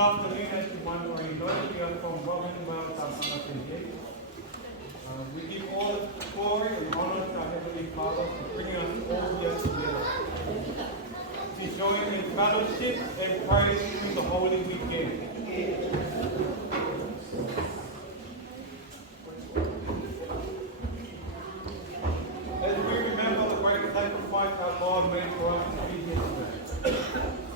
afternoon, everyone. I know we are from Commonwealth South. We give all the glory and honor to our Heavenly Father for bringing us all here together. To join in fellowship and praise through the Holy Weekend. As we remember the great sacrifice our God made for us to be here today.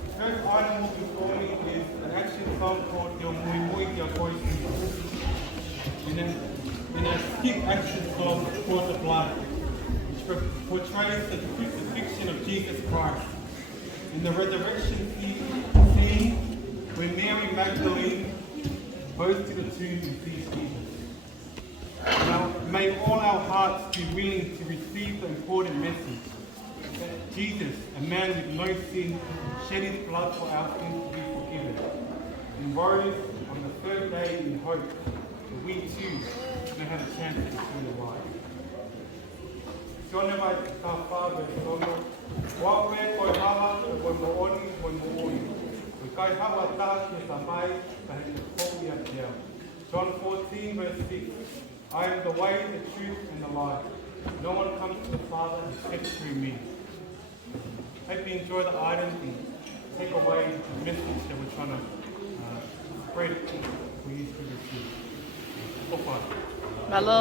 The first item will be for me is an action song called Yo Mui Mui Kia Koisi. In a skip action song for the blood, which portrays the crucifixion of Jesus Christ. In the resurrection scene, when Mary Magdalene goes to the tomb and sees Jesus. Now, may all our hearts be willing to receive the important message that Jesus, a man with no sin, shed his blood for our sins to be forgiven, and rose on the third day in hope that we too may have a chance to eternal life. John vai ka whāwe tono, wawe koe hawa e koe mooni, koe mooni. Koe kai hawa tā ki sa mai, ka he te kohi a te au. John 14 verse 6. I am the way, the truth and the life. No one comes to the Father except through me. Hope you enjoy the items and take away the message that we're trying to spread for you to receive. Opa. Hello.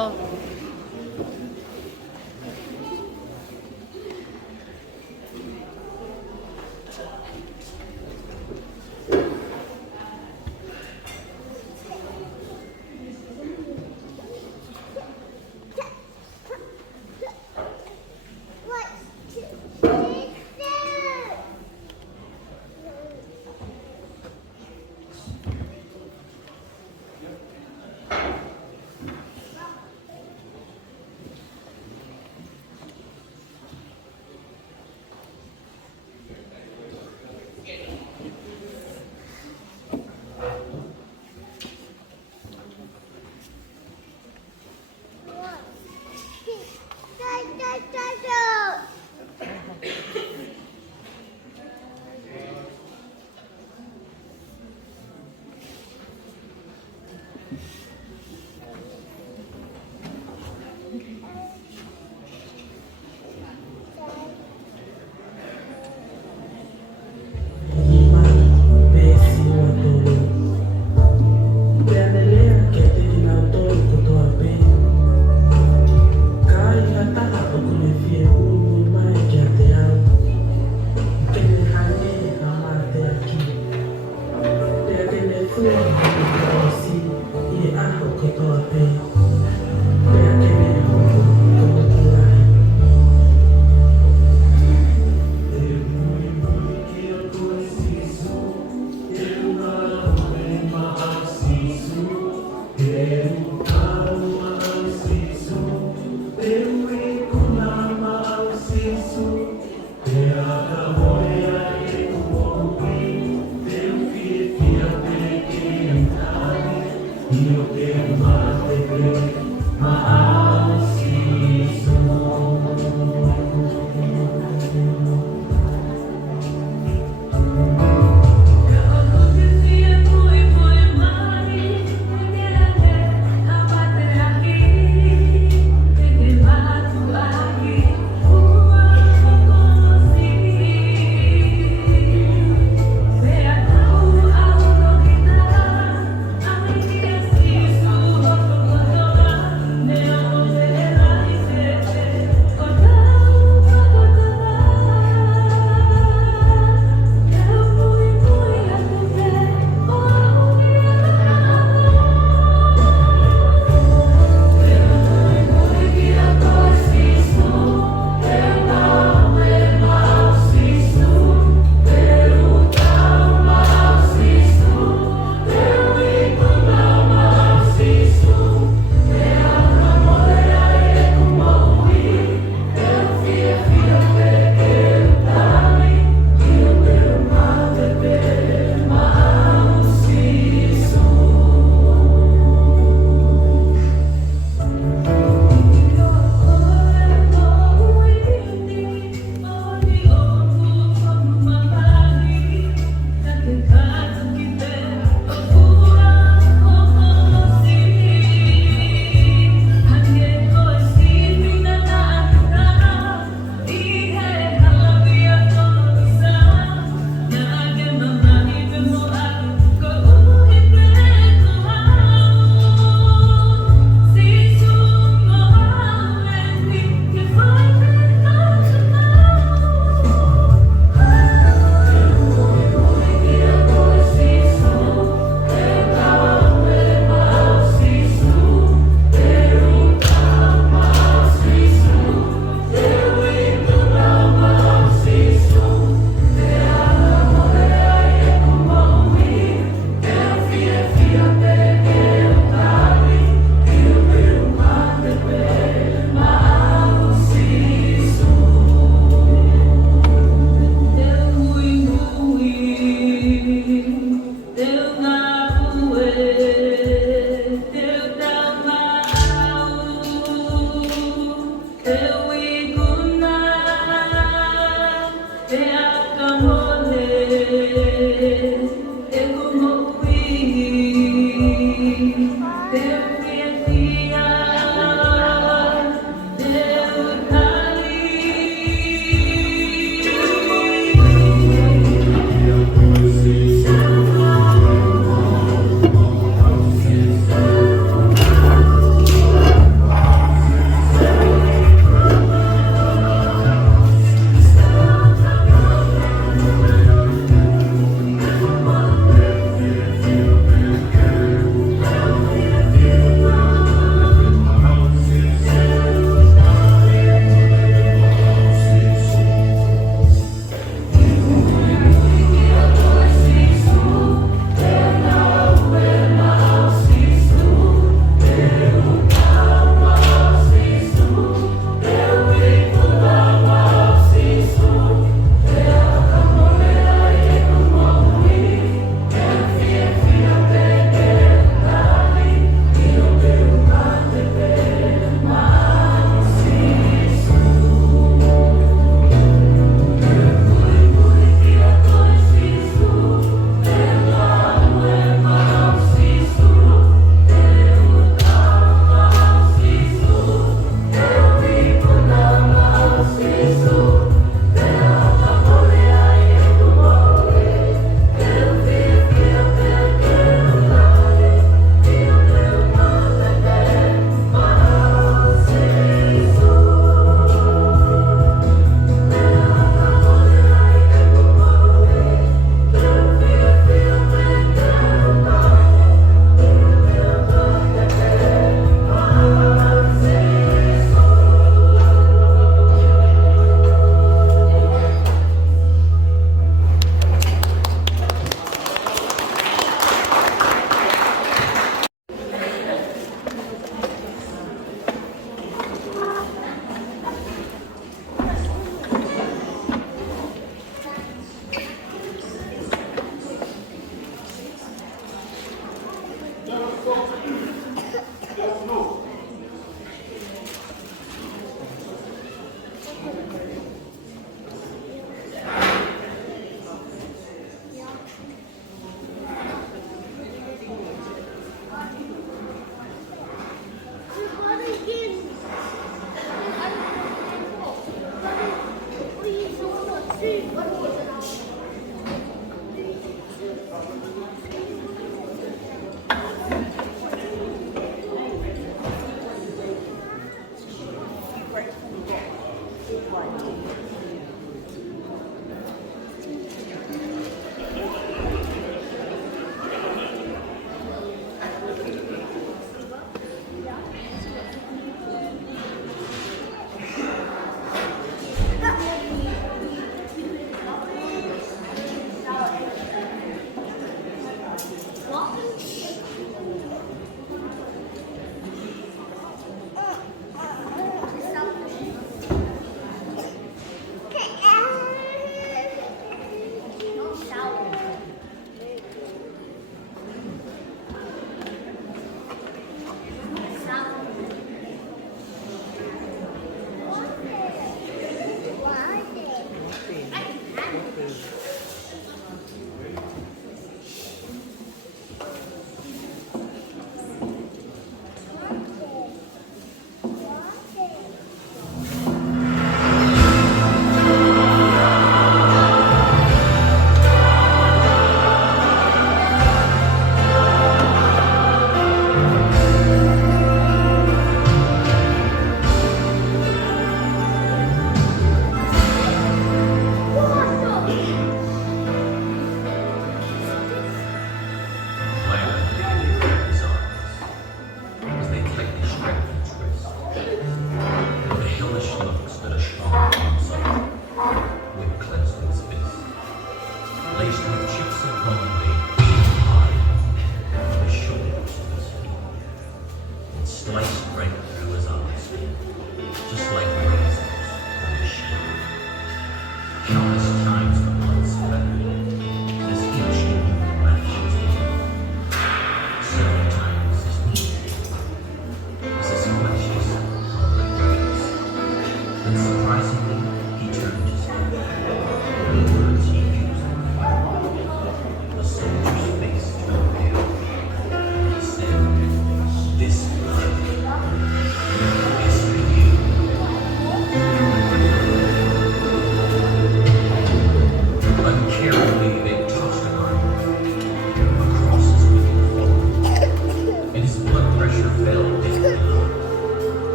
See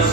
is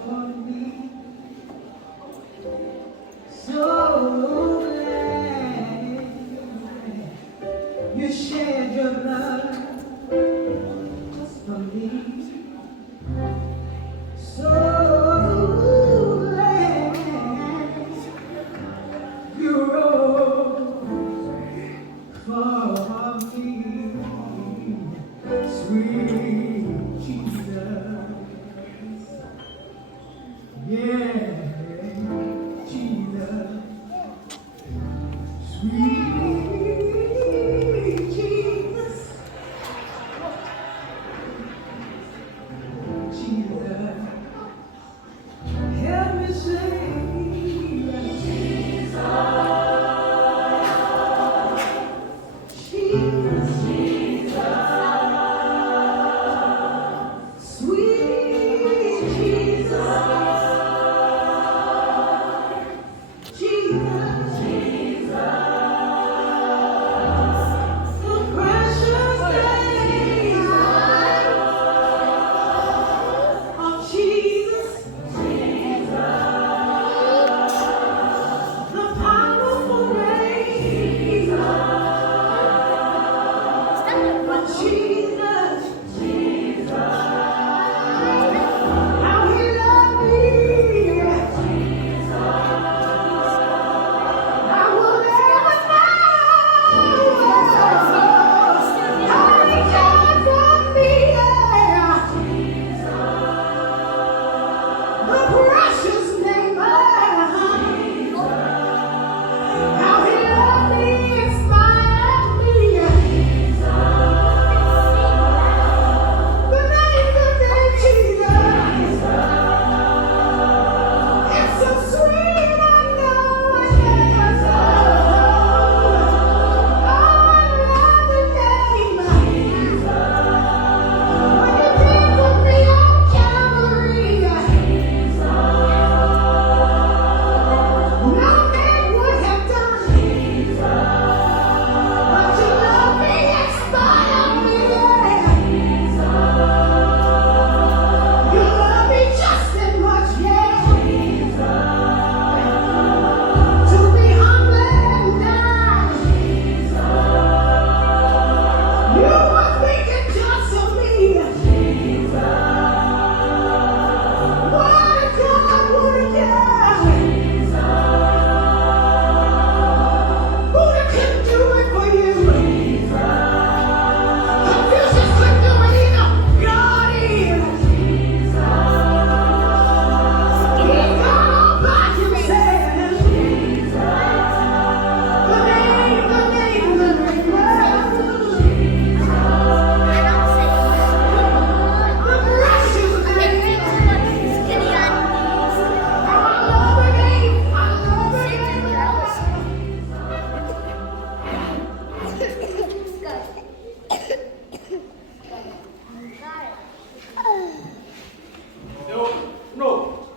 for me. So glad you shed your blood just for me. So glad you rose for me, sweet Jesus. Yeah, Jesus, sweet Jesus, Jesus, help me sing, Jesus, sweet Jesus, Jesus, the precious name of Jesus, the powerful name of Jesus, how he loved me, I will never know how he cared for me, the precious name of how he loved me, inspired me, the name Jesus. It's so sweet, I know I never know. Oh, I love the name. When you did for me on Calvary, no man would have done, but you love me, inspire me. You love me just as much, yeah. To be humble and die. You were thinking just of me. What a God, what a God. Buddha couldn't do it for you. Confucius couldn't do it either. God is. He's God all by himself. The name, the name, the name. The precious name. I love the name. I love the name. No.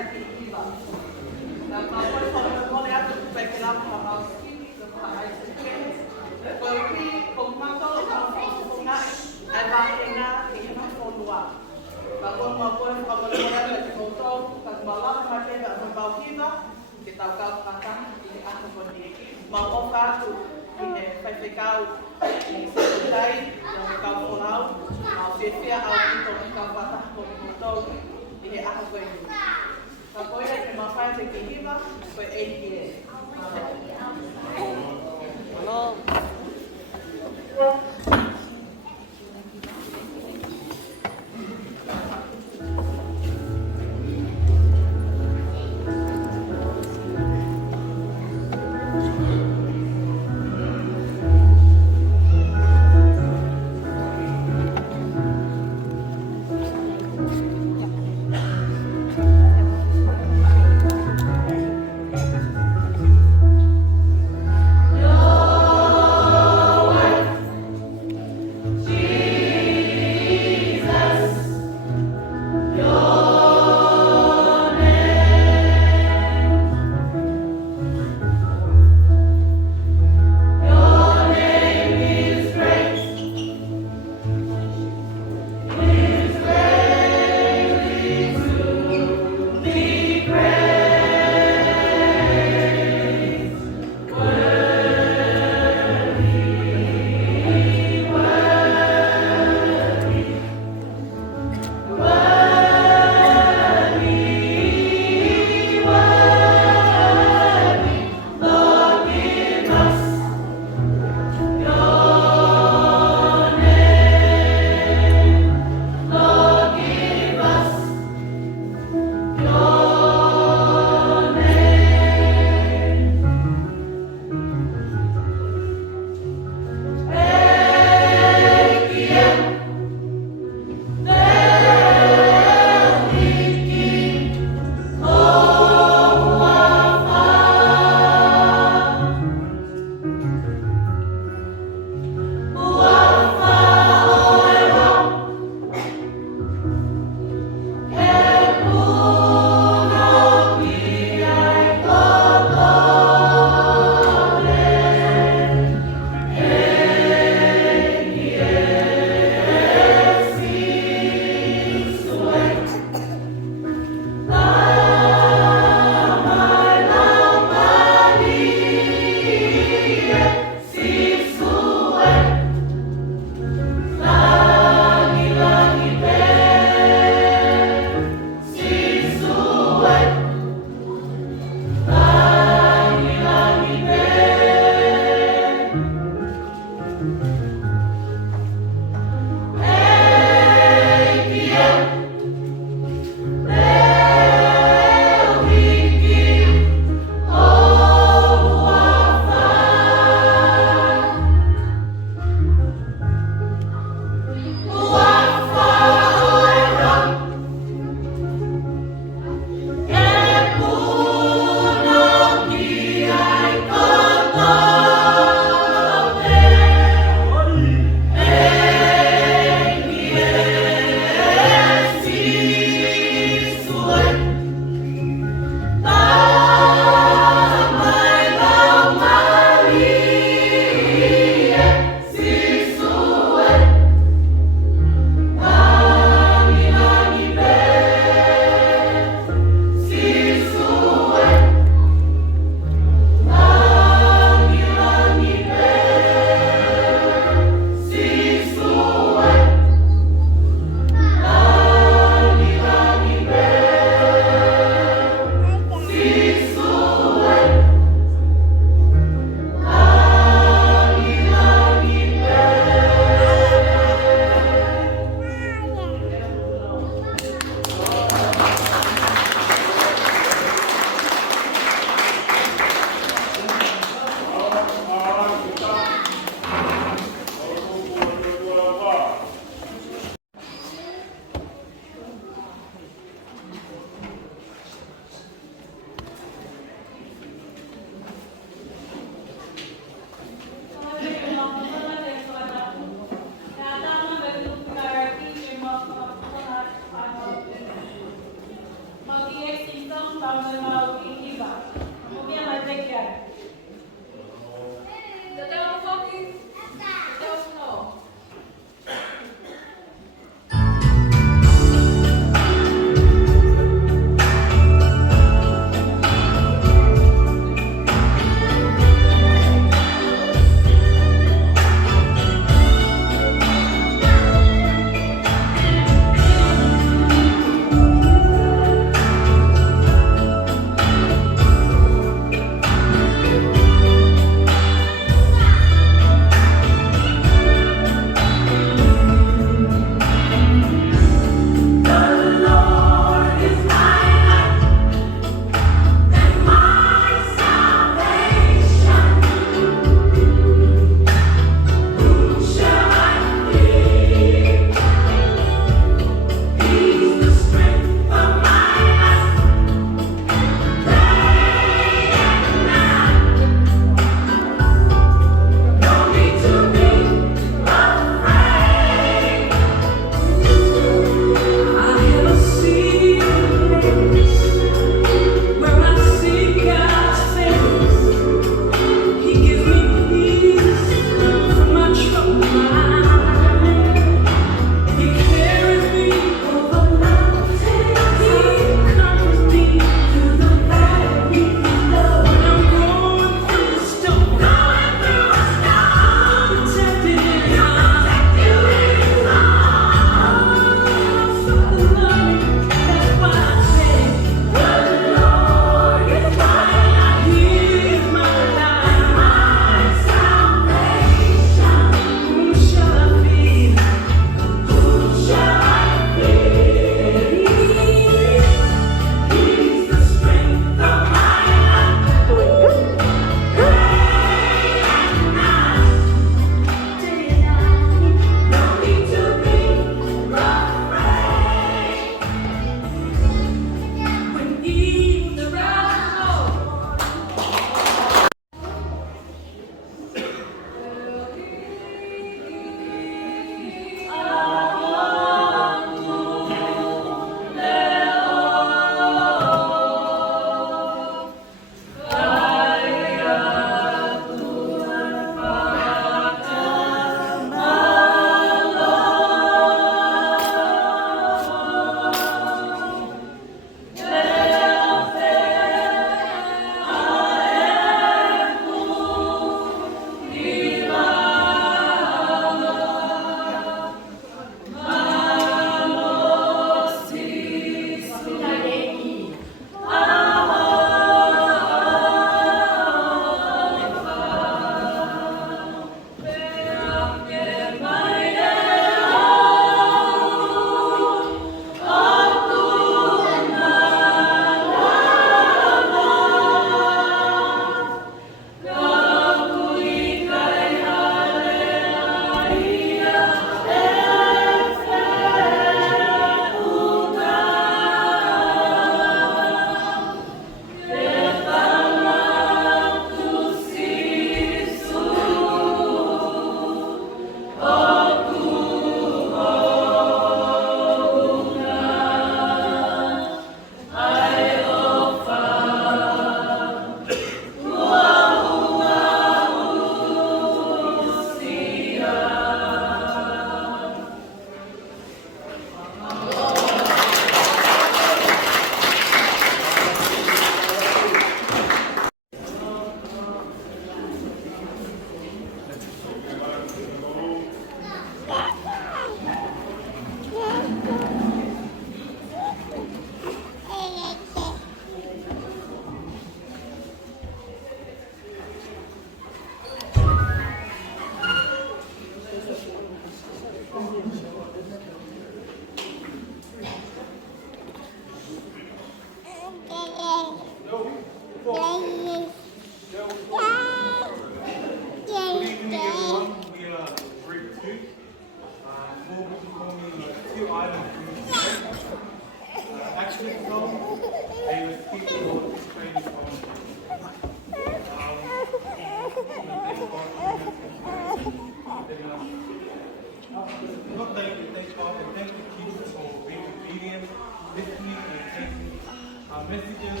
messages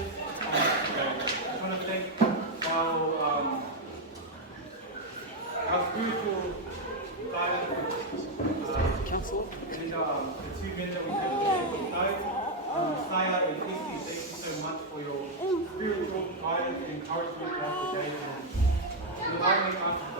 today. I just want to thank our spiritual guidance, Council. and the two men that we had today, Saya and Issy. Thank you so much for your spiritual guidance and encouragement throughout the day, and allowing us